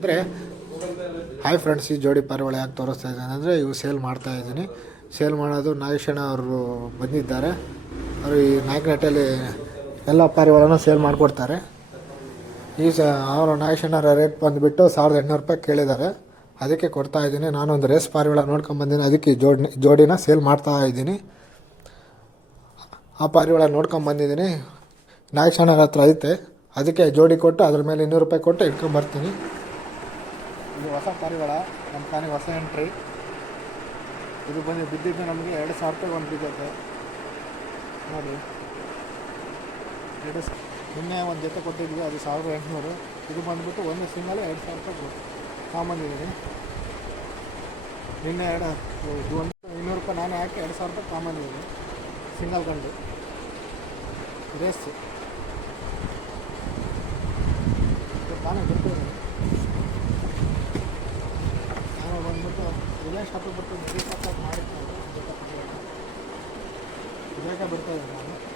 ಅಂದರೆ hi friends, ಈ ಜೋಡಿ ಪಾರಿವಾಳ ಯಾಕೆ ತೋರಿಸ್ತಾ ಇದ್ದಾನೆ ಅಂದರೆ ಇವು ಸೇಲ್ ಮಾಡ್ತಾ ಇದ್ದೀನಿ. ಸೇಲ್ ಮಾಡೋದು ನಾಗೇಶಣ್ಣ ಅವರು ಬಂದಿದ್ದಾರೆ. ಅವರು ಈ ನಾಯಕನಹಟ್ಟಿಯಲ್ಲಿ ಎಲ್ಲ ಪಾರಿವಾಳನೂ ಸೇಲ್ ಮಾಡಿಕೊಡ್ತಾರೆ. ಅವರು ನಾಗೇಶಣ್ಣರ ರೇಟ್ ಬಂದುಬಿಟ್ಟು 1800 ರೂಪಾಯಿ ಕೇಳಿದ್ದಾರೆ. ಅದಕ್ಕೆ ಕೊಡ್ತಾ ಇದ್ದೀನಿ. ನಾನೊಂದು ರೇಸ್ ಪಾರಿವಾಳ ನೋಡ್ಕೊಂಬಂದಿನಿ, ಅದಕ್ಕೆ ಜೋಡಿನ ಸೇಲ್ ಮಾಡ್ತಾ ಇದ್ದೀನಿ. ಆ ಪಾರಿವಾಳ ನೋಡ್ಕೊಂಬಂದಿದ್ದೀನಿ, ನಾಗೇಶಣ್ಣರ ಹತ್ರ ಐತೆ. ಅದಕ್ಕೆ ಜೋಡಿ ಕೊಟ್ಟು ಅದ್ರ ಮೇಲೆ 200 ರೂಪಾಯಿ ಕೊಟ್ಟು ಇಟ್ಕೊಂಬರ್ತೀನಿ. ಇದು ಹೊಸ ಪಾರಿವಾಳ, ನಮ್ಮ ತಾನಿಗೆ ಹೊಸ ಎಂಟ್ರಿ. ಇದು ಬಿದ್ದಿದ್ದು ನಮಗೆ 2000 ರೂಪಾಯಿ ಒಂದು ಬಿದ್ದೈತೆ ನೋಡಿ. ನಿನ್ನೆ ಒಂದು ಜೊತೆ ಕೊಟ್ಟಿದ್ವಿ, ಅದು 1800. ಇದು ಬಂದುಬಿಟ್ಟು ಒಂದು ಸಿಂಗಲ್ 2000 ರೂಪಾಯಿ ತೊಗೊಂಬಂದಿದ್ದೀನಿ. ನಿನ್ನೆ ಇದು ಒಂದು 200 ರೂಪಾಯಿ ನಾನೇ ಹಾಕಿ 2000 ರೂಪಾಯಿ ತೊಗೊಂಬಂದಿದ್ದೀನಿ. ಸಿಂಗಲ್ ಗಂಡು ರೇಸ್ ತಾನೇ ಬರ್ತೀನಿ. ನಾನು ಬಂದ್ಬಿಟ್ಟು ರಿಲಯನ್ಸ್ ಶಾಪಿಗೆ ಬರ್ತೀನಿ. ಮಾಡಿರ್ತಾರೆ ಬೇಗ ಬರ್ತಾಯಿದ್ದೀನಿ ನಾನು.